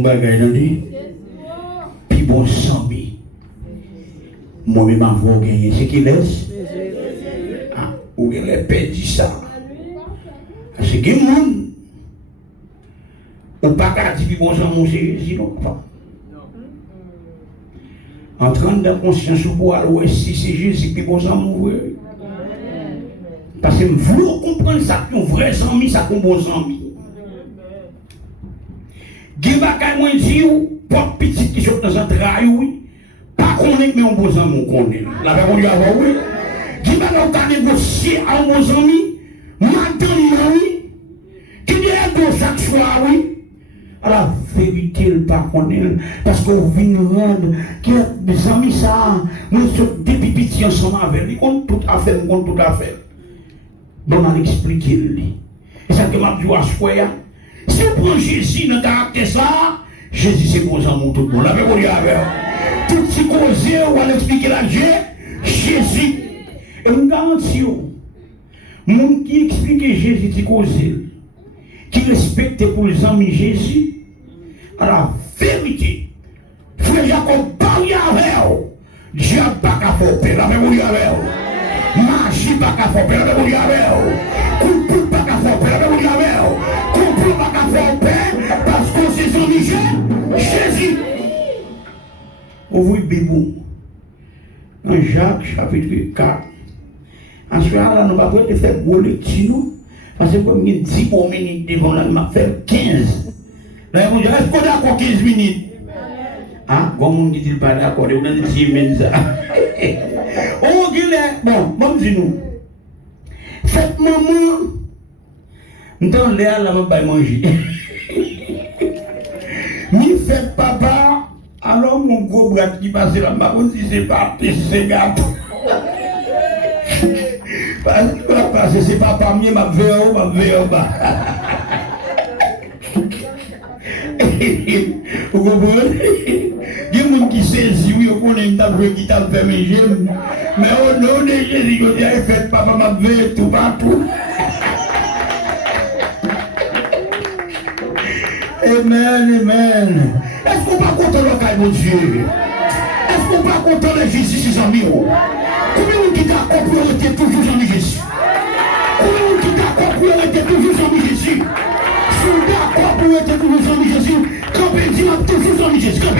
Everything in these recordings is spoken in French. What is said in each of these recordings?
un bagage, puis bon samedi. Moi-même, avant gagner, c'est qui laisse. Ah, ou bien les pères disent ça. C'est qui monde. Ou pas qu'à dire bon sang, mon Jésus, non pas. En train de conscience ou pour aller si c'est Jésus qui bon sang, mon frère. Parce que vous comprenez ça, qu'un vrai ami, ça qu'un bon ami. Gébaka, moi, dit, pas petit qui sont dans un trail, oui. Pas qu'on est, mais un bon ami, on connaît. La réponse est oui. Gébaka, on a négocié à un bon ami, maintenant, oui. Qui dit un chaque soir, oui. À la vérité, il pas connaît. Parce qu'on vient rendre, que des amis, ça, nous sommes depuis petit ensemble avec lui, on tout à fait, on tout à fait. Donc, on explique lui. Et ça que m'a dit à ce point, si on prend Jésus dans le caractère ça, Jésus c'est bon amour tout le monde. La même chose. Tout ce qu'on a, on va l'expliquer là, Jésus. Et on garantit, les gens qui expliquent Jésus, qui respectent pour les amis Jésus, à la vérité, frère Jacob, parle avec eux. Dieu n'a pas qu'à faire, la même chose. Magie pas qu'à faire, la même chose. Coupe pas qu'à faire, la même chose. Coupe pas qu'à faire, parce que c'est son Jésus. Ouvrez Bible. Dans Jacques chapitre 4. Ensuite, là, nous ne pouvons pas faire gros lecture. Parce que comme il dit 10 minutes devant là, il m'a fait 15. Là, il est-ce qu'on est d'accord 15 minutes? Ah, bon, on dit-il pas d'accord, on a dit 10 minutes ça. Oh, bon, bon, dis-nous. Cette maman, dans l'air, là, on va manger. Ni fait papa, alors mon gros bras qui passe là, on dit c'est pas, c'est gâteau. Parce que c'est papa mieux, ma veille en bas. Vous comprenez? Il y a des gens qui saisissent, oui, on connaît une qui t'a fait mes gemmes. Mais au nom de Jésus, je dis, fait papa ma veille tout partout. Amen, amen. Est-ce qu'on va content le cas de Dieu? Est-ce qu'on va content de Jésus, ses amis? Combien de gens qui d'accord pour être toujours en Jésus? Combien de gens qui d'accord pour être toujours en Jésus? Si on est d'accord pour être toujours en Jésus, quand on dit toujours en Jésus, quand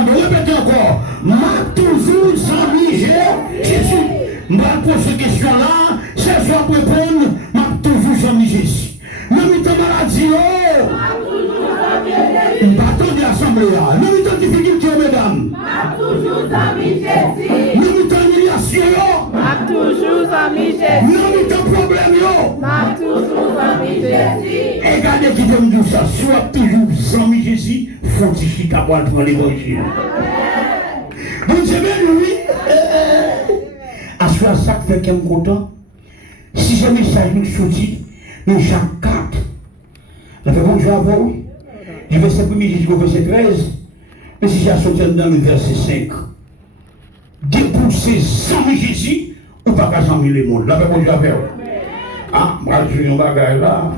on répétez encore, m'a toujours en Jésus. Je vais poser cette question-là, c'est soit pour répondre, m'a toujours en Jésus. Même temps maladie, bâton de l'assemblée là, même temps difficulté, mesdames. M'a toujours ami Jésus. Même temps humiliation, m'a toujours ami Jésus. Même temps problème, m'a toujours ami Jésus. Et regardez qui veut me dire ça, soit toujours ami Jésus, faut-il qu'avoir pour l'évangile. Vous savez, oui. À ce ça que fait qu'un content, si ce message nous sortit, nous Jacques 4. La fait bon Dieu avant, oui. Du verset 1er jusqu'au verset 13. Mais si j'ai sorti dans le verset 5. Dépousser sans Jésus, ou pas qu'à 100 000 le monde. La fait bon Dieu avant. Ah, moi je suis un bagage là.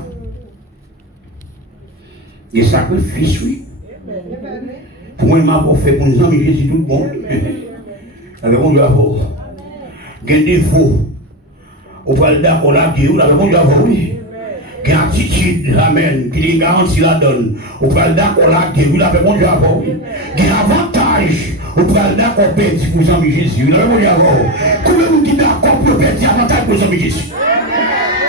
Des sacrifices, oui. Pour moi, il m'a fait pour nous amis Jésus tout le monde. La fait bon Dieu avant. Il y a des défauts. On va le d'accord là, Dieu, la fait bon Dieu avant, oui. Il y a une attitude, amen, qui est garantie la donne. On va le d'accord là, Dieu, la fait bon Dieu avant, oui. Il y a un avantage. On va le d'accord pour les amis Jésus, la fait bon Dieu avant. Combien de gens d'accord pour perdre avantage pour les amis Jésus?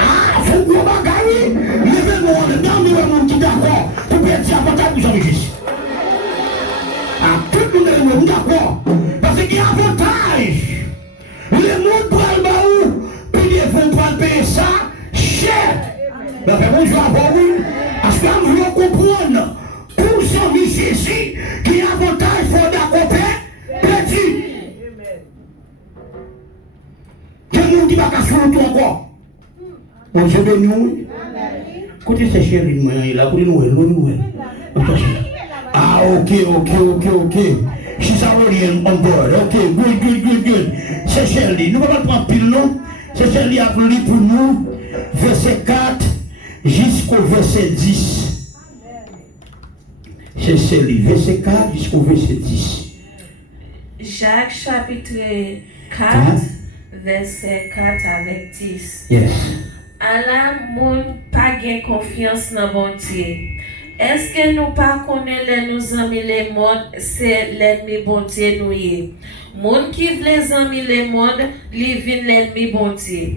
Ah, il faut que vous bagaille. Levez-moi, dans les gens qui d'accord pour perdre avantage pour les amis Jésus. Ah, tout le monde est d'accord. Parce qu'il y a un avantage. Les gens prennent le baou, puis les gens prennent payer ça, cher. La réponse je vais avoir oui. Parce que nous voulons comprendre pour son Jésus qui a un avantage pour d'accompagner petit. Quel monde qui va casser le tour encore? On se donne nous. Écoutez, c'est chéri, moi, il a coupé nous. Ah, ok. She's already on board. Ok, good. C'est chéri. Nous ne pouvons pas prendre pile, non? C'est chéri a pris pour nous. Verset 4. jusqu'au verset 10. C'est celui, verset 4 jusqu'au verset 10. Jacques chapitre 4, verset 4 avec 10. Yes. Allah moun pas gain confiance dans bon Dieu. Est-ce que nous pas connaissons nos amis les mondes, c'est l'ennemi bon Dieu nous y. Moun qui veut amis les mondes, li vin l'ennemi bon Dieu.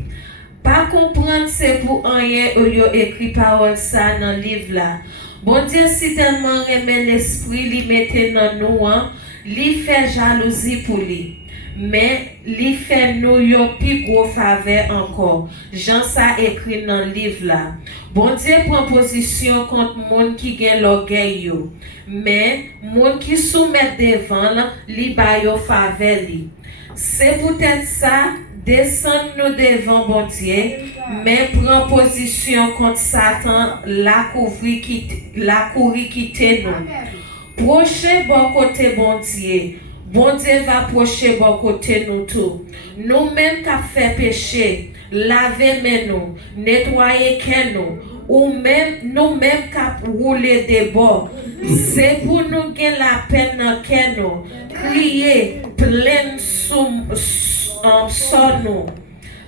Pas comprendre c'est pour rien ou yo écrit parole ça dans livre là. Bon Dieu si tellement aimé l'esprit li mette dans nous li fait jalousie pour lui. Mais li fait nous yo plus gros faveur encore. Jean ça écrit dans livre là. Bon Dieu prend position contre monde qui gagne l'orgueil yo. Mais monde qui soumet devant là, li ba yo faveur li. C'est peut-être ça descendre nous devant bon Dieu, mais prend position contre Satan, la courir quitter nous. Procher bon côté bon Dieu. Bon Dieu va procher bon côté nous tout. Nous-mêmes qui fait péché, laver nous, nettoyer nous, ou même nous-mêmes qui rouler des bords. C'est pour nous gagner la peine dans nous, crier plein son nous.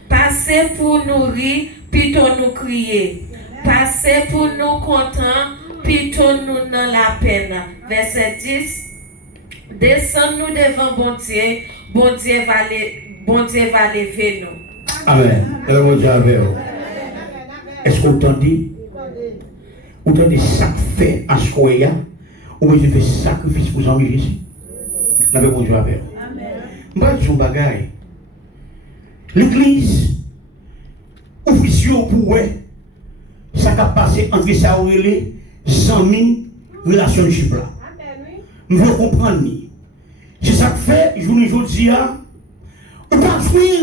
Passer pour nous rire, plutôt nous crier. Passer pour nous contents, plutôt nous dans la peine. Verset 10. Descends nous devant bon Dieu, bon Dieu va lever nous. Amen. Bon Dieu avec vous. Est-ce qu'on t'entendit? Vous entendez ça fait à ce qu'on y a? Ou vous faites sacrifice pour en vivre ici? Avec bon Dieu avec vous. Je vais dire un bagage. L'église, officieux pour eux, ça va passer entre ça et les 100 000 relationship là. Nous devons comprendre. C'est ça que fait, je vous dis, on va jouer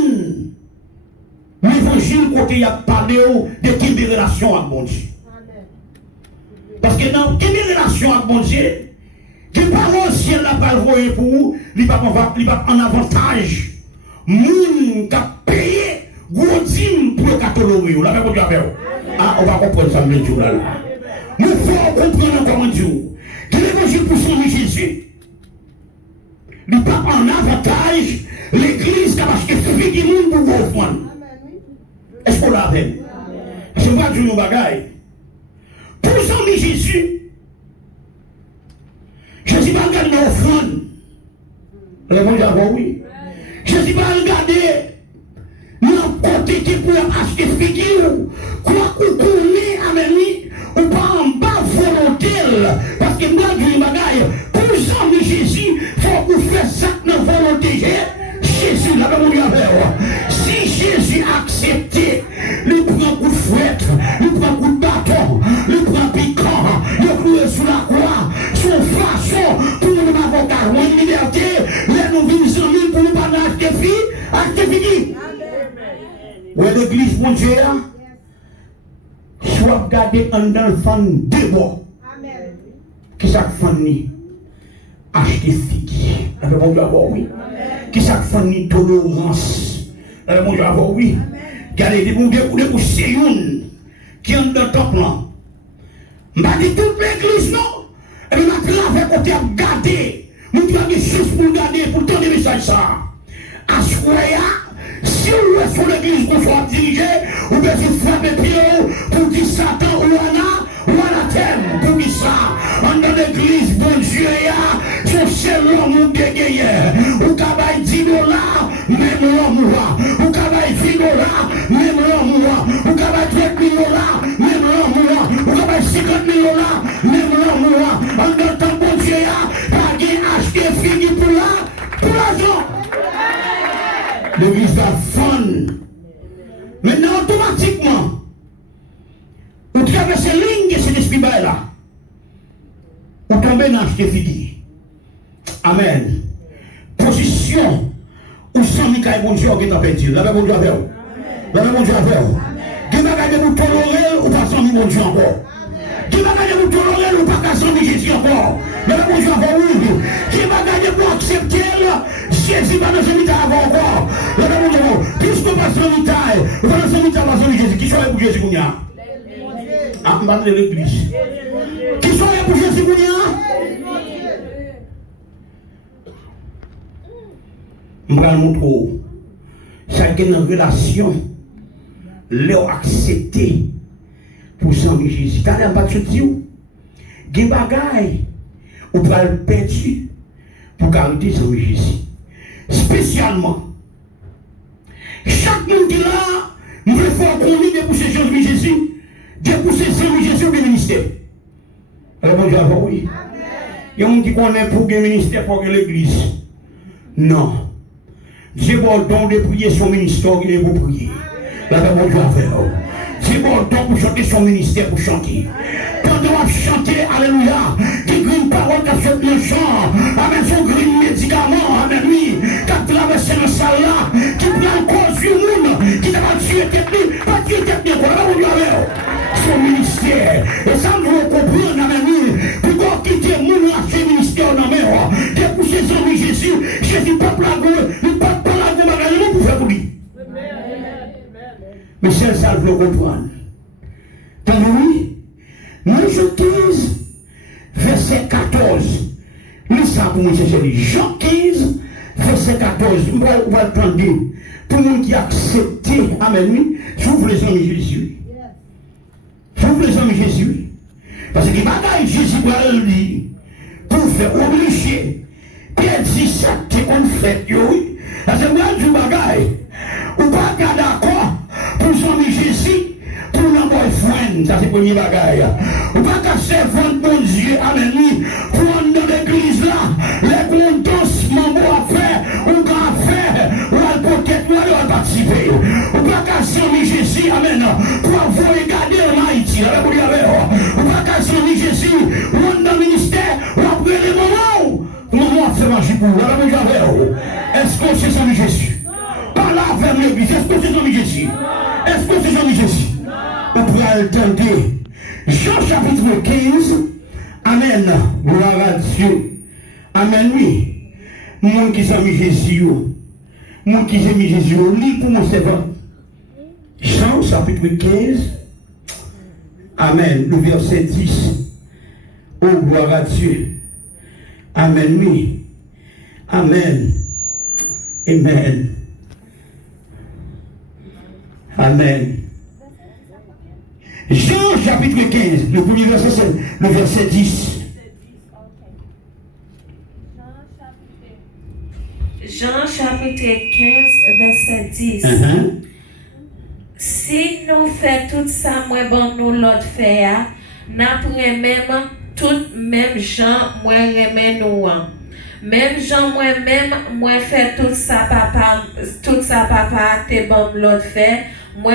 l'évangile côté il a parlé de quelle relation avec bon Dieu. Parce que dans quelle relation avec bon Dieu, qui parole ciel n'a pas envoyé pour vous, il va en avantage. Moun qui a payé gros dîme pour le catalogue. Là, on va comprendre ça, mais tout là. Nous faut comprendre comment Dieu. Que l'évangile pour son Jésus. Il n'est pas en avantage l'église qui a acheté fille du monde pour vous offrir. Est-ce qu'on l'a fait? Je vais dire un bagaille. Pour son Jésus, Jésus va regarder l'offrande. L'évangile a oui. Jésus va regarder n'importe qui pour acheter figure. Quoi qu'on connaît avec lui, ou pas en bas volonté. Parce que moi, je dis bagaille. Pour ça, Jésus, il faut que vous fassiez ça dans volonté. Jésus, là, mon Dieu, si Jésus acceptait, il prend un coup de fouette, il prend un coup de bâton, il prend un piquant, il cloué sur la croix, son façon pour nous avocat, une liberté, là nous vivons 100 000 pour nous pas acheter fille, acheter fini. Où est l'église, mon Dieu? Soit gardé en dans le fond de bois. Qui ça fait acheter fille? Avec mon Dieu, oui. Qui ça fait tolérance? Avec mon Dieu, oui. Gardez des bons pour Sion qui ont dans ton plan. M'a dit toute l'église, non? Et bien, ma avec côté à garder. Nous avons des choses pour garder, pour donner des messages. À ce si vous êtes sur l'église qu'on soit dirigé, ou bien vous frappez pied pour dire Satan ou Anna thème, pour dire ça. En dans l'église, bon Dieu, son seul homme ou dégueillé. Ou travaille 10 $, même l'homme là. Ou travaille 20 $, même l'homme là. Ou travaille 30 000 $, même l'homme là. Ou travaille 50 000 $, même l'homme là. En dans ton bon Dieu, pas de acheter fini pour l'argent. L'église va fun. Maintenant, automatiquement, vous traversez la ligne de cet esprit là. Vous tombez dans ce fini. Amen. Position. Où sans Mikaï, bon Dieu, qui est en perdu. Là, bon Dieu, avec vous. Là, bon Dieu, avec vous. Qui va gagner pour tolérer ou pas sans bon Dieu encore. Qui va gagner pour tolérer ou pas sans Jésus encore. Là, bon Dieu, avec vous. Qui va gagner pour accepter Jésus va dans ce milieu avant encore. Puisque vous passez en Italie, vous passez en Italie, Jésus, qui soit pour Jésus qu'on y a. Ah, on parle de l'église. Qui sont les pour Jésus pour on va montrer ça a une relation leur accepter pour s'enlever Jésus. T'as l'air pas de dire des bagailles ou pas le perdu pour arrêter s'enlever Jésus. Spécialement chaque monde qui là nous voulons faire connaître pour ces gens de Jésus, pour ces gens de Jésus du ministère. Alors bon Dieu oui. Il y a des gens qui connaissent pour le ministère pour l'église. Non. Dieu bon don de prier son ministère il est pour prier. Là bon Dieu faire. Dieu bon don pour chanter son ministère pour chanter. Pendant à chanter, alléluia, qui grille parole qui fait le chant, avec son grille médicament, avec lui, qui a traversé la salle là, qui prend cause du monde, qui n'a pas tué technique, pas tué technique, voilà mon Dieu son ministère. Et ça nous comprendre, avec lui, pour qu'on quitte le monde là, ce ministère dans mer, depuis ses amis Jésus, Jésus pas plagué, il pas plagué, il pour faire pour lui. Mais c'est ça, je veux comprendre. T'as vu? Jean 15, verset 14. Nous savons pour chercher Jean 15, verset 14. On va prendre pour nous qui acceptent, amen, j'ouvre les amis Jésus. J'ouvre les amis Jésus. Parce que les bagailles Jésus va le dire pour faire obliger. Pierre dit ça, qu'on fait, oui. Parce que moi, je bagaille. Ou pas d'accord pour son Jésus. Pour un boyfriend, ça c'est pour une bagaille. Ou pas qu'à servir bon Dieu, amen, pour dans l'église là, les contences, mon beau à faire, ou qu'à faire, ou à peut-être, ou à participer. Ou pas qu'à servir Jésus, amen, pour avoir regardé en Haïti, ou pas qu'à servir Jésus, ou dans le ministère, ou après les moments, où maman a fait manger pour vous, est-ce qu'on s'est servir Jésus? Pas là vers l'église, est-ce qu'on s'est servir Jésus? Est-ce qu'on s'est servir Jésus? Vous pouvez entendre Jean chapitre 15. Amen. Gloire à Dieu. Amen. Oui. Moi qui s'est mis Jésus. Moi qui s'est mis Jésus. Lis pour mon servant. Jean chapitre 15. Amen. Le verset 10. Oh, gloire à Dieu. Amen. Oui. Amen. Amen. Amen. Jean chapitre 15, le premier verset, c'est le verset 10. Jean chapitre 15, verset 10. Si nous faisons tout ça, moi bon nous l'autre faire, n'après même tout même Jean, moi remet nous. Même Jean moi-même, moi fait tout ça papa te bon l'autre fait. Moi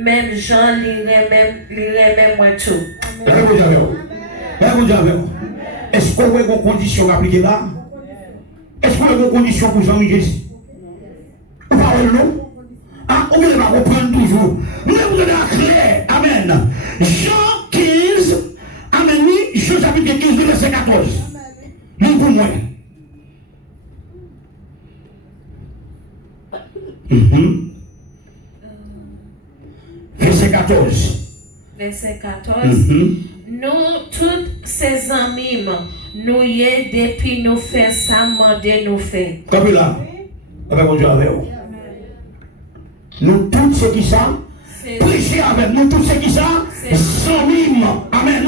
même Jean li remet moi tout. Est-ce qu'on a une condition à appliquer là? Est-ce qu'on a une condition pour Jean Jésus? Ou pas non? Ah, on va reprendre toujours. Nous vous donner la clé. Amen. Jean 15, amen, Jean chapitre 15, verset 14. Nous pour moi. Verset 14. Verset 14. Nous, tous ces amis, nous y est depuis nous faire ça, demander nous faire. Comme là, avec mon Dieu avec vous. Nous tous ceux qui sont, prêchez avec nous tous ceux qui sont, amis, amen.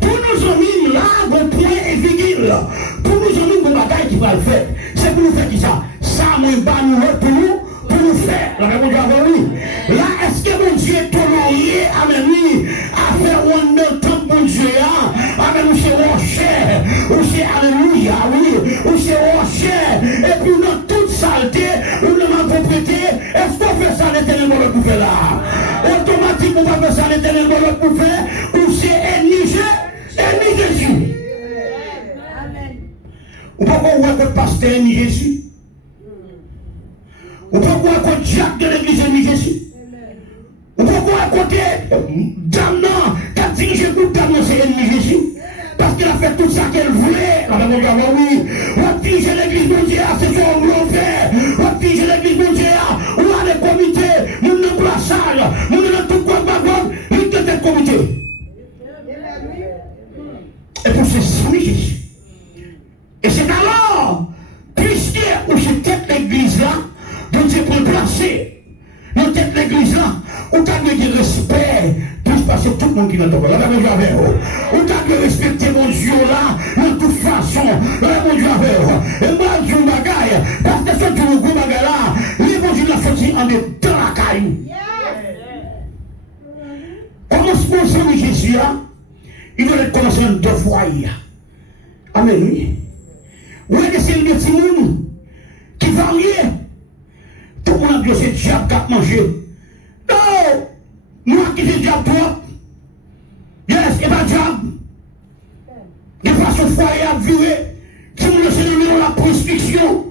Pour nous amis, là, vos points et virgule. Pour nous amis, vos bagailles qui va le faire. C'est pour nous faire qui ça? Ça, moi, nous pour nous faire. Là, mon Dieu avec nous. Là, est-ce que mon Dieu est toléré, amen, à faire un temps pour Dieu, amen, ou c'est rocher, ou c'est alléluia, oui, ou c'est rocher, et puis dans toute saleté, ou dans ma propriété, est-ce qu'on fait ça l'éternel pour faire là? Automatiquement, on va faire ça l'éternel pour faire, ou c'est ennemi Jésus. Ou pourquoi on voit que le pasteur ennemi Jésus? Ou pourquoi on Jacques de l'église ennemi Jésus? Ou pourquoi à côté Damnan, qui a dirigé le groupe Damnan, c'est ennemi Jésus? Parce qu'il a fait tout ça qu'elle voulait. On a dirigé l'église mondiale, c'est ce qu'on voulait faire. On a dirigé l'église mondiale, on a des comités, on a des plaçages, on a tout quoi de il était comité. qui n'a pas la mon Dieu avec vous. Ou t'as que respecter mon Dieu là, de toute façon, la mon Dieu avec vous. Et moi, je me bagaille, parce que ce que vous bagaille là, les bon Dieu l'a sorti en dans la caillou. Comment se passe Jésus là? Il doit être commencé en 2 fois. Amen, oui. Où est-ce que c'est le petit monde qui varie? Tout le monde a dit c'est diable qui a mangé. Non! Moi qui suis diable toi. Yes, et pas diable. De façon foyer à vivre. Si vous laissez le la prescription,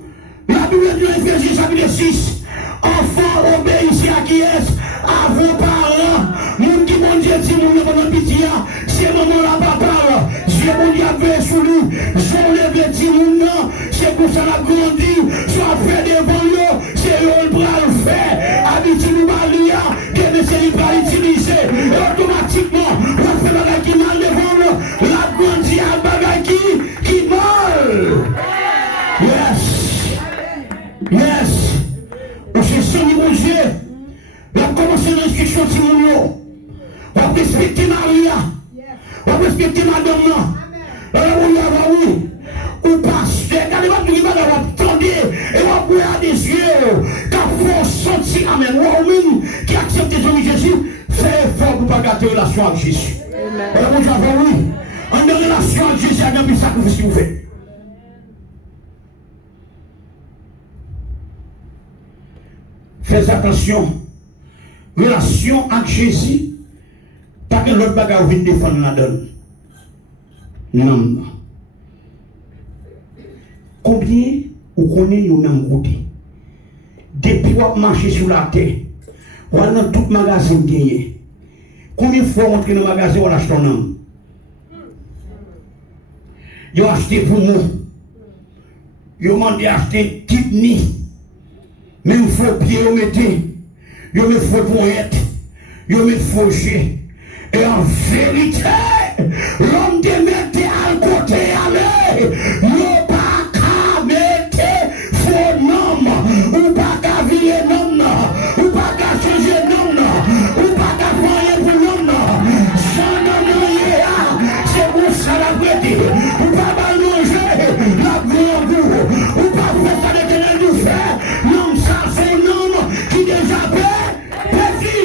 la Bible dit dans Ephésiens chapitre 6, enfants obéissez à qui est? À vos parents. Moun qui bon Dieu dit moun pendant pitié, c'est maman la papa. Dieu bon Dieu avait sous lui. J'en levé dit moun c'est pour ça la grandi. Soit fait devant lui, c'est eux le bras le fait. Habitude nous balia, que c'est pas utilisé. Et automatiquement, on fait la qui mal devant nous. La grandi à bagaille qui mal. Yes. Yes. On se sent mon Dieu. On a commencé l'instruction de Simon. On va respecter Maria. On va respecter Madame. On va oui. Ou pasteur, regardez-moi tout le monde va attendre et on va voir des yeux. Quand vous sentez, amen, ou qui accepte Jésus, fait effort pour ne pas gâter la relation avec Jésus. On va oui. En relation avec Jésus, il y a un sacrifice que vous faites. Faites attention. Relation avec Jésus, pas que l'autre bagarre vienne défendre la donne. Non. Combien vous connaissez un homme côté? Depuis vous marchez sur la terre, vous allez dans tout magasin gagné. Combien de fois vous entrez dans le magasin vous achetez un homme? Vous avez acheté pour nous. Vous demandez d'acheter kidney. Même faux pied, vous mettez. Vous mettez faux poète. Vous mettez faux jet. Et en vérité, l'homme de mettre à côté, allez. Vous pas qu'à mettre faux nom. Ou pas qu'à virer nom. Ou pas qu'à changer nom. Ou pas qu'à voyer pour nom. Sans nom, c'est pour ça la vérité. Ou pas manger la grande goût. Ou pas faire ça l'éternel du fer. Non, ça c'est un homme qui déjà fait péri.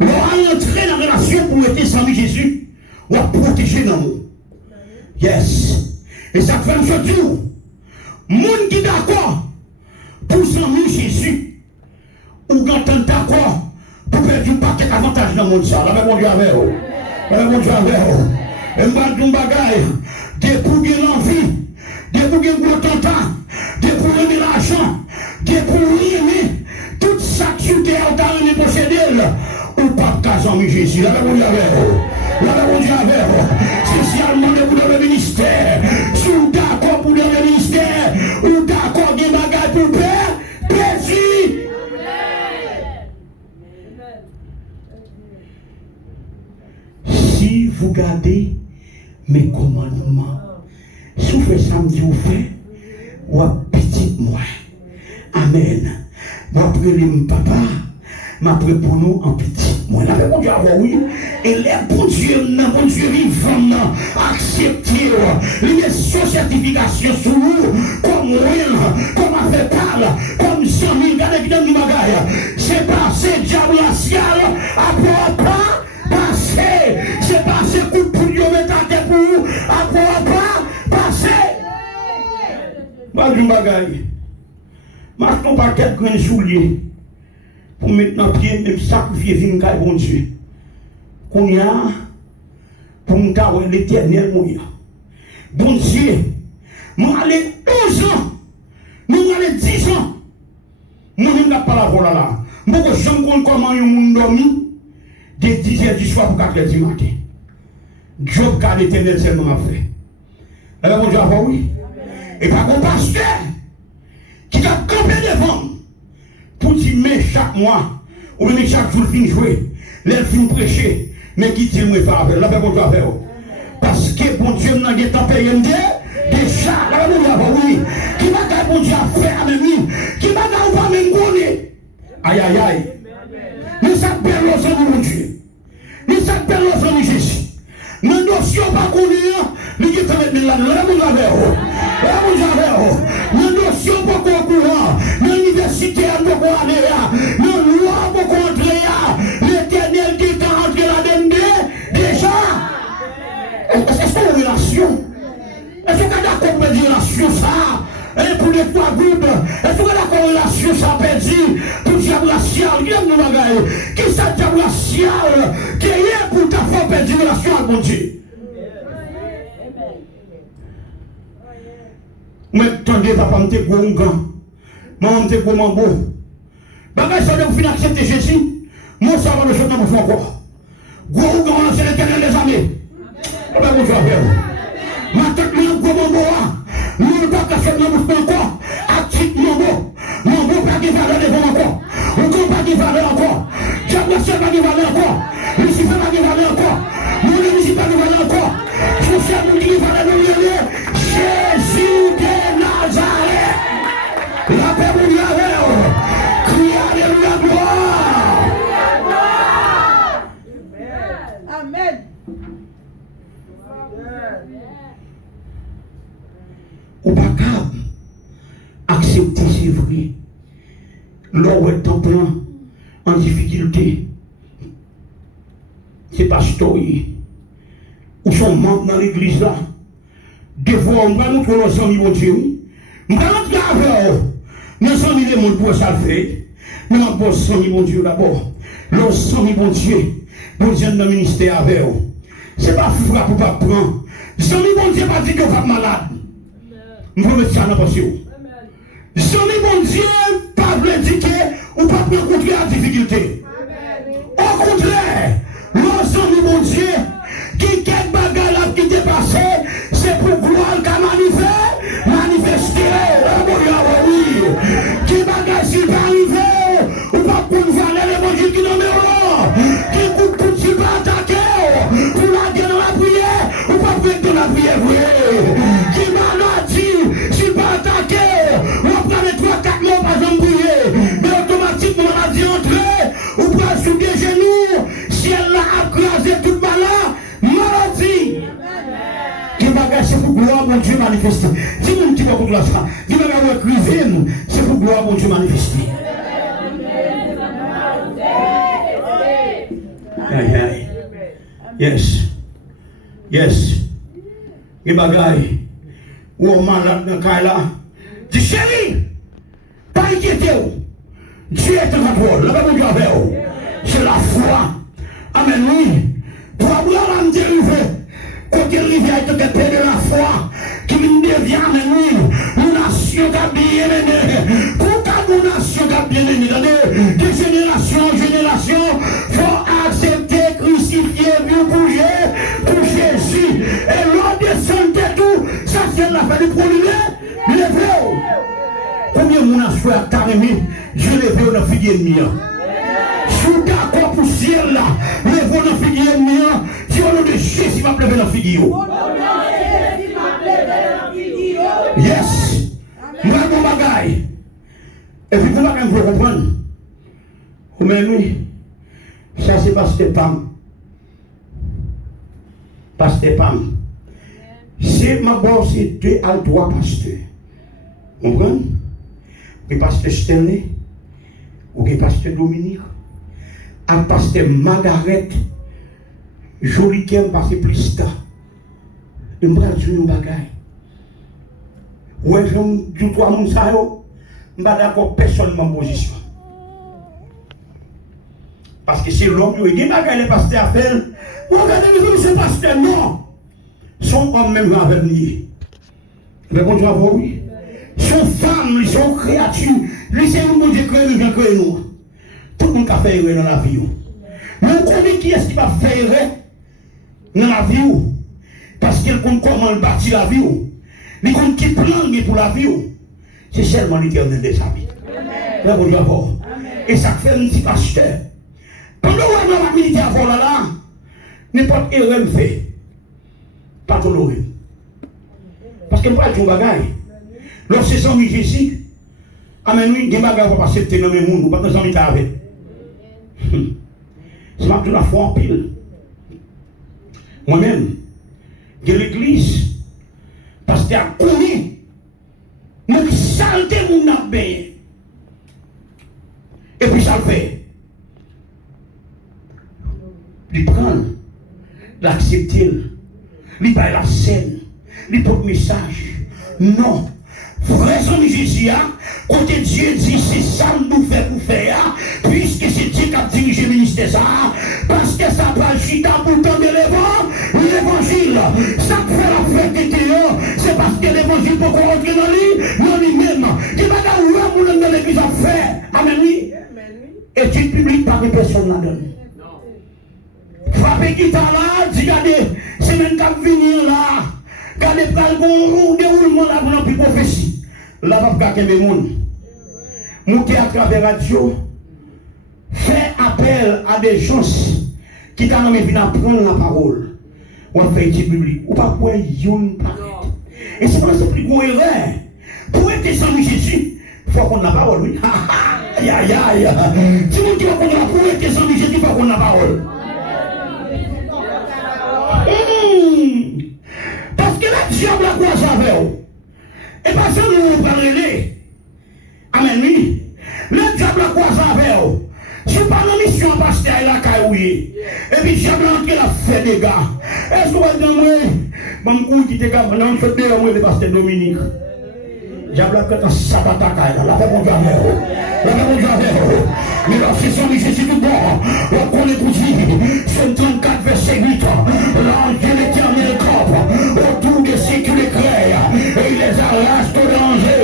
On va entrer dans la relation pour être sans Jésus. On va protéger l'amour. Yes. Et ça fait un jour. Monde qui d'accord pour s'en Jésus. Ou quand on d'accord pour perdre un paquet d'avantages dans le monde. Ça, la même Dieu avec vous. La même Dieu avec vous. Et je vais dire bagaille. Dépouiller l'envie. Dépouiller le content. Dépouiller l'argent. Dépouiller tout ça qui est en train de posséder. Ou pas qu'à en Jésus. La même Dieu avec vous. La même Dieu avec vous. Spécialement pour le ministère. Si vous d'accord pour le ministère. Ou d'accord des bagailles pour père. Pési. Si vous gardez mes commandements, si vous faites samedi, vous faites, ou à petit moi. Amen. Vous apprenez mon papa, m'apprenez pour nous en petit moi. Là, mon Dieu, oui. Et les bon Dieu, mon Dieu vivant, acceptez, les sous certification sur vous, comme moi, comme on fait parle, comme ça, regardez qui donne du bagage. C'est passé, diable la ciel, après pas. Passer, c'est passer coup de pouille, mettre à terre pour vous, après pas, passer. Pas du bagaille. Marche ton paquet de grains souliers pour mettre dans le pied, même sacrifier une caille, bon Dieu. Qu'on y a, pour me carrer l'éternel mouillard. Bon Dieu, moi, allez 11 ans, nous allons 10 ans, nous n'avons pas la voix là. Moi, je ne sais pas comment il monde dormi. De 10h du soir pour 4h du matin. Job car l'éternel seulement a fait. Alors mon Dieu, oui. Et par contre, pasteur qui a campé devant pour dire, mais chaque mois, ou même chaque jour, il jouer, il fin prêcher, mais qui dit, moi, faire avec. Là, mon Dieu, parce que bon Dieu, n'a pas payé déjà, là, mon Dieu, oui. Qui va bon Dieu faire avec lui, qui va pas même connaître. Aïe, aïe, aïe. Mais s'appelle les hommes de Dieu. Nous s'appelle les hommes de Jésus. Nous dossier pas connu, nous qui sommes là, nous dossier pas courant, l'université a beaucoup aller là, nous loi beaucoup entrer là, l'éternel qui est entré là-dedans déjà. Est-ce que c'est une relation? Est-ce que vous êtes d'accord pour une relation ça? Et pour les trois groupes, est-ce que vous êtes d'accord pour une relation ça perdu pour le diable racial? Qui est ce diable racial qui est pour ta foi perdu relation avec mon Dieu? Moi, attendez, papa, je suis un grand. Maman, je suis un mambo. Bagage, ça vous finir accepter Jésus. Moi, ça va le faire dans mon fond encore. Gros grand, c'est l'éternel des armées. Je vais vous faire. Ma tête, moi, gros mambo. Nous ne pas faire dans mon fond encore. Actif mambo. Mambo, pas de valeur devant encore. On ne pas de valeur encore. Diable, c'est pas de valeur encore. Lucifer, pas de valeur encore. Mon Lucifer, pas de valeur encore. Je sais que vous valeur nous lier. Jésus de Nazareth. La paix vous y avait. Criez Alléluia, gloire. Amen. Ou pas capable accepter c'est vrai. L'or est en plein en difficulté. C'est pasteur ou sont membres dans l'église là. Des fois, on va montrer nos amis, mon Dieu. On va montrer avec eux. Nos amis, les gens pour ça faire. Nous avons nos amis, mon Dieu, d'abord. Nos amis, mon Dieu, pour dire dans le ministère avec eux. Ce n'est pas fou pour pas prendre. Les amis, mon Dieu, pas dire que vous êtes malade. Nous mettre ça dans la passion. Les amis, mon Dieu, pas vous dire que vous ne pouvez pas rencontrer la difficulté. Au contraire, nos amis, mon Dieu, qui quelque bagarre là qui t'est passé, c'est pour gloire qu'à manifester. Oui. Qui bagarre s'il va arriver, ou pas pour nous valer les bon Dieu qui n'en met pas. Qui coupe tout s'il va attaquer, pour la guerre dans la prière, ou pas pour être dans la prière, oui. Qui maladie, s'il va attaquer, on prend les 3-4 mots par exemple prier, mais automatiquement maladie entrer, ou pas sous des genoux, si elle l'a écrasé toute malade. Maladie. Qui bagage c'est pour gloire mon Dieu manifester. Si vous ne dites pas pour gloire ça, qui bagage écrivez nous, c'est pour gloire mon Dieu manifester. Aïe aïe. Yes. Yes. Qui bagage ou on malade dans le là. Dis chérie, pas inquiétez-vous. Dieu est en contrôle. La Bible dit c'est la foi. Amen. Oui. Pour Abraham dérivé, côté de rivière de paix de la foi, qui me devient une nation qui a bien aimé. Pourquoi une nation qui a bien aimé? De génération en génération, il faut accepter, crucifier, bouger pour Jésus. Et l'on descend de tout, ça c'est la fin du premier, levez-vous. Combien de nation a carrément, je lève dans la fille ennemie. Sous d'accord pour ciel là, lève-vous dans la fille ennemie. Si on a de Jésus, va pleurer dans la fille. Yes. Nous avons un bagaille. Et puis, comment vous comprendre? Mais oui, ça c'est Pasteur Pam. Pasteur Pam. C'est ma bosse, c'est 2 à 3 pasteurs. Vous comprenez? Le pasteur Stanley, ou le pasteur Dominique, un pasteur Margaret, joli qui aime passer plus tard. Je me dis une bagaille. Ouais, je me dis 3 personnes, je ne suis pas d'accord personne en position. Parce que c'est l'homme qui dit que les pasteurs à faire. Regardez, monsieur pasteur, non. Sont hommes même avec nous. Mais bon Dieu, oui. Sont femmes, ils sont créatures. Lui, c'est nous, Dieu, créé nous, créé nous. Tout le monde a fait erreur dans la vie. Mais on connaît qui est-ce qui va faire erreur dans la vie. Parce qu'il compte comment bâtir la vie. Il compte qui plan pour la vie. C'est seulement l'éternel des amis. Mais bon Dieu, et ça fait un petit pasteur. Pendant que on a milité avant là, n'importe quel erreur fait. Pas toléré. Parce que je ne parle pas de bagaille. Lorsque c'est amis Jésus, amen, oui, des bagages vont pas accepter dans le monde, pas de amis avec. C'est ma la foi en pile. Moi-même, de l'église, parce qu'il y a connu, mais qui saleté mon abbé. Et puis ça le fait. Il prend, l'accepter, il paye la scène, il porte message. Non. Frère Jésus, côté Dieu dit c'est ça nous fait pour faire, puisque c'est Dieu qui a dirigé le ministère ça, parce que ça va chita pour le temps de l'évangile. Ça fait la fête de Dieu, c'est parce que l'évangile peut rentrer dans lui-même. Il va dans dans l'église à faire. Amen. Étude publique par une personne là-dedans. Frappez qui t'a là, dis regardez, c'est même qu'à venir là. Regardez pas le déroulement là pour la prophétie. Là, on va regarder les gens. Monter à travers la radio, faire appel à des gens qui t'ont envie de prendre la parole. On va faire étude publique. Ou pas pour yon paraître. Et c'est pas plus gros erreur. Pour être sans Jésus, il faut qu'on ait la parole. Oui. Aïe aïe aïe. Si vous dites qu'on a pour être sans Jésus, il faut qu'on ait la parole. Parce que le diable a quoi avec vous. Et parce que nous parlons. Amen. Le diable a quoi avec vous. Je parle de mission pasteur et la caille. Et puis le diable a entré la fait des gars. Est-ce que vous avez dit bon qui était capable de faire des le pasteur Dominique. Diable a fait un sabbat à caille. La fait mon Dieu avec vous. La fait mon Dieu avec vous. Mais lorsque son Jésus tout bon, on connaît pour dire, Somme 34, verset 8, l'ange de l'éternel campe autour de ceux qui les créent, et il les arrache au danger.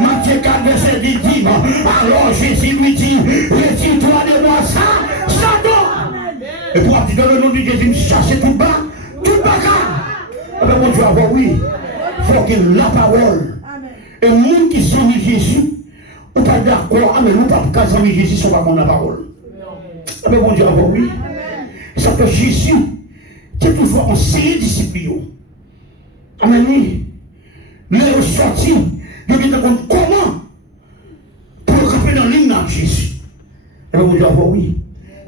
Matthieu 4, verset 10 dit, alors Jésus lui dit, retire-toi de moi ça, Satan. Et pour dire dans le nom de Jésus, me chercher tout bas, eh bien, mon Dieu, avoir oui, il faut qu'il ait la parole. Et les gens qui sont mis Jésus, ou pas d'accord, mais nous pas casser avec Jésus sans pas la parole. Mais bon Dieu, oui. Ça fait Jésus, c'est toujours enseigné discipline. Amen. Mais au sorti, il y a comment pour rentrer dans l'hymne de Jésus. Et bon Dieu, oui.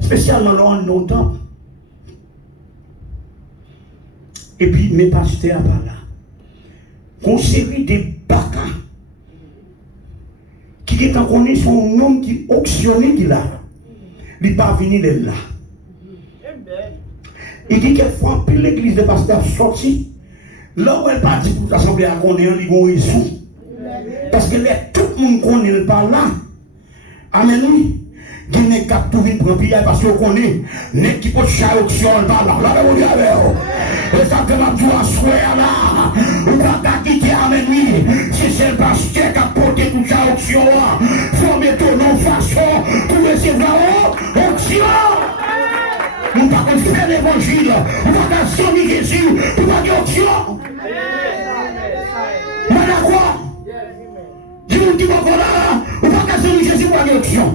Spécialement là, en longtemps. Et puis mes pasteurs par là. Qu'on série des bacas. Qui est en connaissance son homme qui auctionné qui là. Il n'est pas venu de là. Il dit qu'elle fois puis l'église de pasteur sorti. Là où elle partit pour l'assemblée à connaître, il y a raison. Parce que tout le monde connaît par là. Amen. Il n'y a qu'à tout vite prendre parce qu'on connaît. Il n'y a qui peut chercher auction par là. Là, on dit avec. Et ça que ma joie soit là. On va quitter Amen. Si c'est le pasteur qui a porté toute la auction, formez ton nom façon pour recevoir auction. On ne va pas faire l'évangile. On va pas sonner Jésus pour pas dire auction. Mais d'accord. Dis-moi qui va là. On va pas sonner Jésus pour pas dire auction.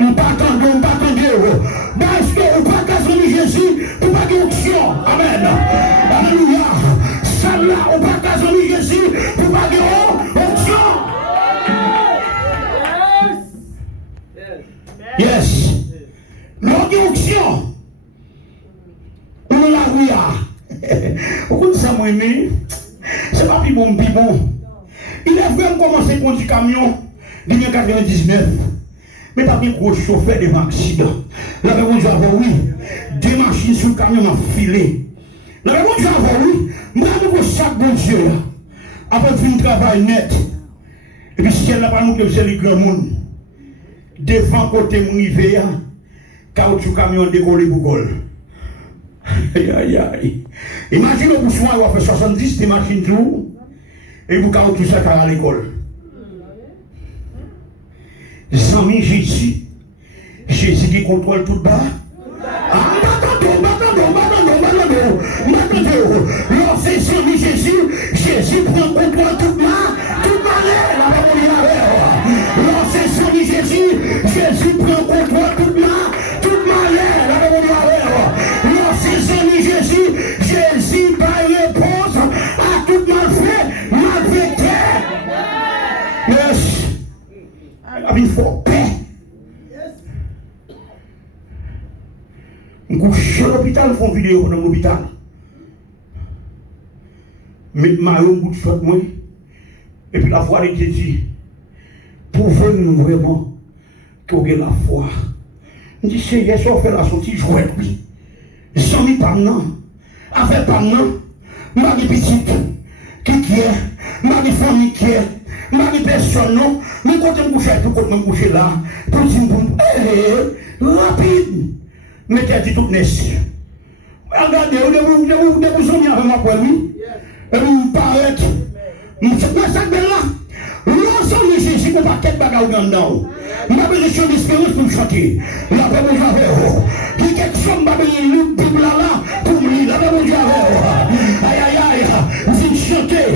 On pas attendre. Parce qu'on ne va pas sonner Jésus pour pas dire auction. Amen. Alléluia. Celle-là, on ne va pas sonner Jésus pour pas dire auction. Yes. L'auction. On la rouille. Pourquoi ça m'a aimé? C'est pas plus bon. Il a vraiment commencé à conduire du camion en 1999. Mais pas de gros chauffeur de accident. Là, on dit oui. Deux machines sur le camion m'ont filé. Là, on dit oui. Moi, je suis chaque bon Dieu. Après, je fais un travail net. Et puis, si elle n'a pas nous que c'est le grand monde. Devant côté mon hiver. Caoutchouc camion décollé pour gol. Aïe. Imaginez vous soyez, vous fait 70 de machines jour et vous caoutchouc ça à l'école. Sans Jésus. Jésus qui contrôle tout bas. Lorsque c'est Jésus, Jésus prend contrôle tout bas, tout bas. Lorsque c'est Jésus, Jésus prend contrôle tout bas. Jésus par réponse à tout mal fait, mal vécu. Yes. Il faut paix. Je couche à l'hôpital, je fais une vidéo dans l'hôpital. Mais je bout de shot, moi. Et puis la foi, elle dit, pouvez-nous vraiment que vous ayez la foi? Je dis, Seigneur, si on fait la sortie, je vais lui. J'en ai pas maintenant. Avec pas maintenant, Marie petite, qui est, Marie famille qui est, Marie personne, non, mais quand je me couche, tout quand je me couche là, pour dire, rapide, mettez dit tout nest. Regardez, vous avez avec moi pour lui, et vous paraît, mais ça là, l'ensemble de Jésus, on va quel bagage dedans. Ma besoin d'espérance pour chanter. La paix mon j'avais. Qui quelque chose m'a donné une Bible là pour me lire. La paix mon j'avais. Aïe aïe aïe. Vous chanter,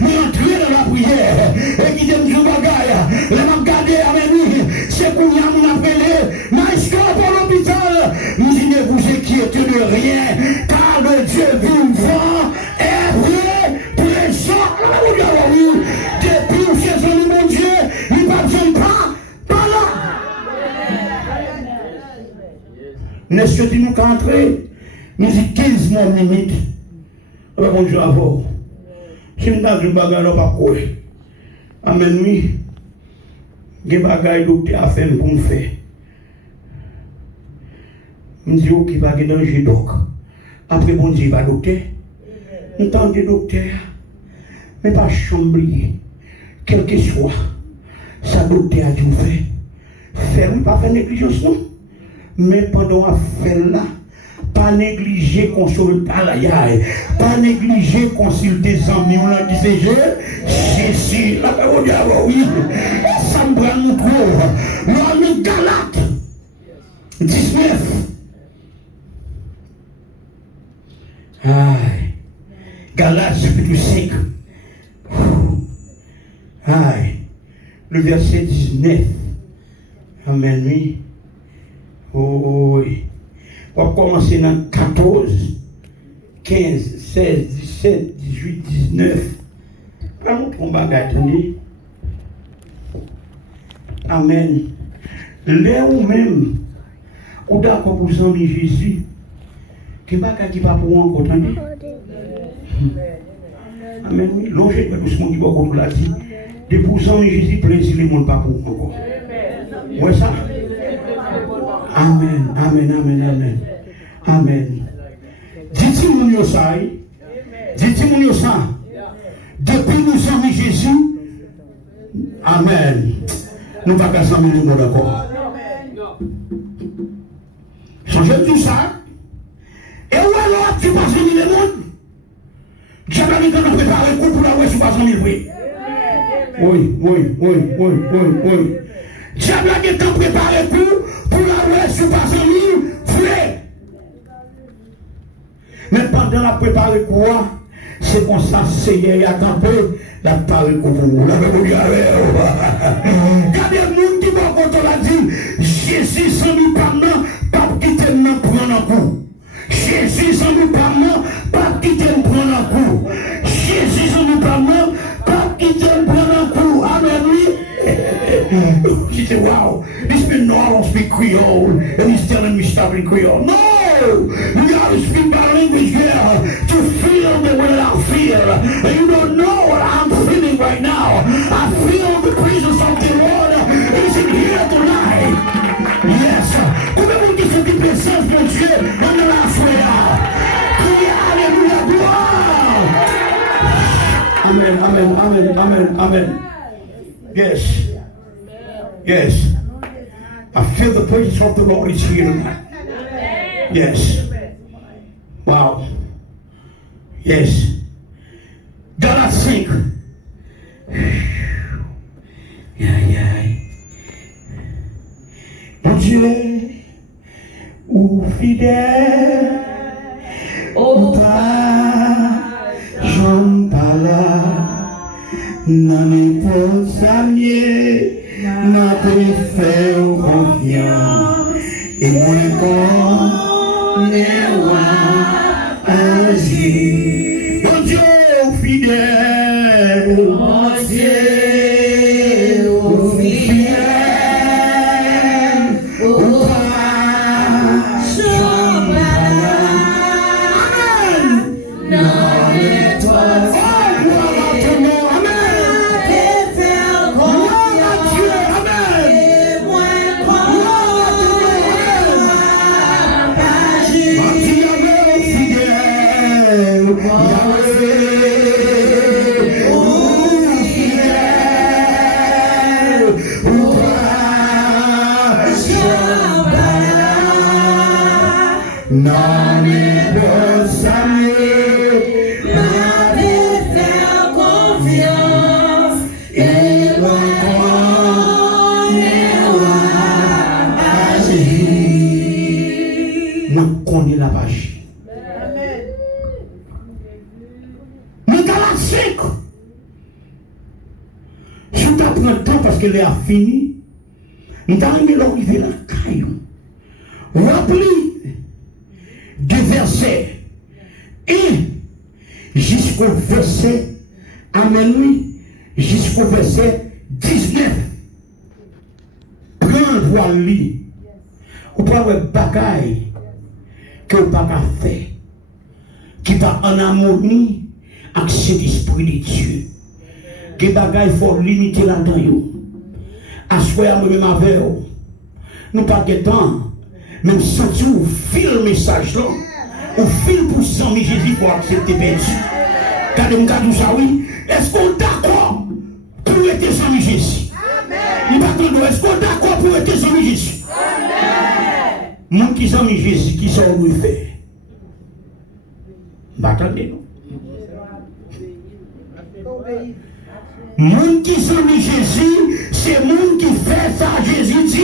vous entrez dans la prière. Et qui t'aime du bagage. Les m'a gardé avec lui. C'est pour nous appeler. Maestro pour l'hôpital. Nous ne vous inquiétez de rien. Car le Dieu vivant est vrai. Présent. La paix mon j'avais. Depuis où c'est son mon Dieu. Il ne va pas. N'est-ce que nous qu'entrer, nous dit 15 mois limite. Alors bon Dieu avant. Si nous avons une bagarre, pas quoi. Amen, oui. Des bagailles docteur a fait pour me faire. Je dis, ok, il va y avoir danger donc. Après, bon Dieu, il va docteur. Nous tentons docteur. Mais pas chambrier. Quel que soit, ça docteur a dû faire. Faire, pas faire négligence, non. Mais pendant la faire là, pas négliger consulter pas négliger consulter des amis, on a dit c'est Jésus, là, on dit oui, ça me prend mon corps. Nous Galates 19. Aïe, Galates chapitre 5. Aïe, le verset 19. Amen, oui. Oh oui. On va commencer dans 14, 15, 16, 17, 18, 19. Prends mon bagage, attendez. Amen. Là où même, ou d'accord pour s'enlever Jésus, que bagage qui va pour encore, attendez. Amen. Longer de doucement qui va contre la vie. De pour s'enlever Jésus, plaisir le monde pas pour encore. Ouais ça? Amen, amen, amen, amen. Amen. Dites-moi ça. Dites-moi ça. Depuis nous sommes Jésus. Amen. Nous ne pouvons pas s'en le monde encore. Changez tout ça. Et où alors tu passes le monde? J'ai pas dit que nous préparons le coup pour la ouest sur 300 000 prix. Oui. J'ai pas dit que nous préparons le coup pour la ouest sur 300 000 frais. Mais pendant la préparer quoi, c'est comme ça, Seigneur a campé, la parole pour vous. La même regardez le monde qui va quand on a dit, Jésus sans nous parlant, pas quitter nous prendre un coup. Jésus sans nous parlant, pas quitter nous prendre un coup. Jésus sans nous parlant, pas quitter nous prendre un coup. Amen, oui. She said, wow, this man know I don't speak Creole, and he's telling me stop in Creole. No! You gotta speak my language here to feel the way I feel. And you don't know what I'm feeling right now. I feel the presence of the Lord is in here tonight. Yes. Pouvez-vous dire ce qui présence de Dieu dans la frère? Criez Alléluia, gloire. Amen, amen, amen, amen, amen. Yes. Yes. I feel the presence of the Lord is here tonight. Yes. Wow. Yes. Galates 5. Mon Dieu, ou fidèle, ou pas, j'en parle, n'en est pas samier, n'a pas fait confiance, et mon corps. Mon Dieu fidèle, mon Dieu fidèle, au pas, Non est besoin, m'a faire confiance et moi connais la page. Amen. Mais galactique, je t'apprends le temps parce qu'elle a fini. Nous t'arrivons l'arrivée la caillou. Rempli de versets 1 jusqu'au verset, amen, oui, jusqu'au verset 19. Prends voile lui. Ou pas de bagaille que vous pas faire, qui va en harmonie avec cet esprit de Dieu. Que bagaille faut limiter là-dedans. À soi, même avec vous. Nous pas de temps, même sans vous fil le message là, ou fil pour s'en Jésus pour accepter perdu. Regardez-moi tout ça, oui. Est-ce qu'on est d'accord pour être sans Jésus? Est-ce qu'on est d'accord pour être sans Jésus? Moun qui s'en Jésus, qui s'en lui fait? M'attendez, non? Moun qui s'en Jésus, c'est moun qui fait ça, Jésus dit,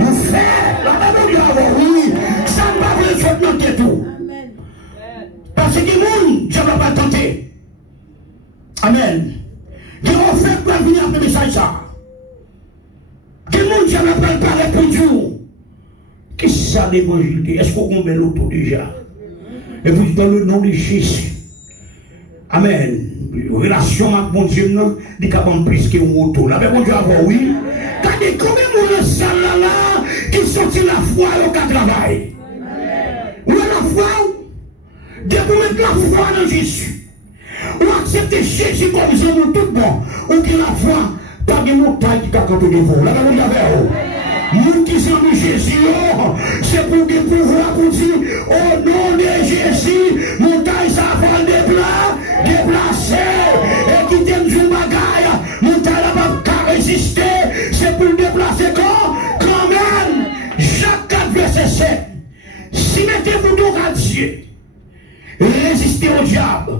nous fait. La Bible dit, oui, ça ne va pas le faire dans tout. Parce que moun, je ne vais pas tenter. Amen. Qui ont fait pour venir avec le message ça. Qui moun, je ne vais pas parler pour Dieu. Qu'est-ce que ça l'évangile? Est-ce qu'on met l'auto déjà? Et puis dans le nom de Jésus. Amen. Relation avec mon Dieu, non, il est capable plus que un auto. La Bible dit avant, oui. Regardez combien de gens là qui sortent la foi au cas de travail. Ou la foi, de vous mettre la foi dans Jésus. Ou accepter Jésus comme ça, tout bon. Ou que la foi, pas de montagne qui t'a canté de vous. La Bible dit avant. Nous qui sommes Jésus, c'est pour des pouvoirs pour dire au nom de Jésus, montagne ça va déplacer et qui t'aime du bagaille, montagne là pas résister, c'est pour déplacer quand même. Jacques 4 verset 7. Si mettez-vous donc à Dieu, résistez au diable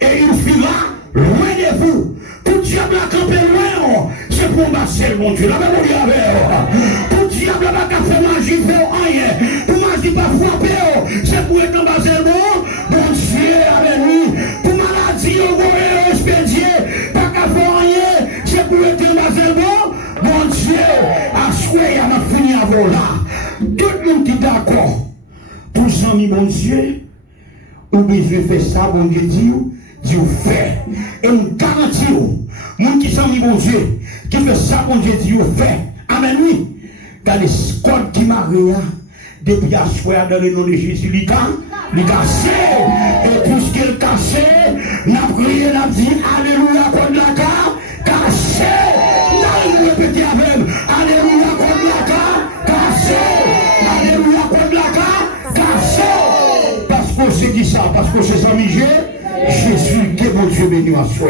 et il fuira loin de vous. Pour diable à camper loin, c'est pour masser mon Dieu. La même on dit avec. Pour diable à faire magie, faire rien. Pour magie pas frapper, c'est pour être en bas bon Dieu avec lui. Pour maladie, on va expédier, pas qu'à faire rien, c'est pour être en bas bon Dieu. À souhait, il a fini à vous là. Tout le monde est d'accord. Pour s'en bon Dieu, ou besoin de faire ça, bon Dieu dit. Dieu fait. Et nous garantissons, nous qui sommes bon Dieu, qui fait ça, bon Dieu, Dieu fait. Amen, oui. Dans les scoles qui marient, depuis à soir dans le nom de Jésus, il cassé. Et puisqu'il est cassé, nous avons prié, nous avons dit, Alléluia, contre la carte, cassé. Nous avons répété avec, Alléluia, contre la carte, cassé. Alléluia, contre la carte, cassé. Parce que c'est dit ça, parce que c'est ça, Miguel. Jésus, que mon Dieu béni à soi.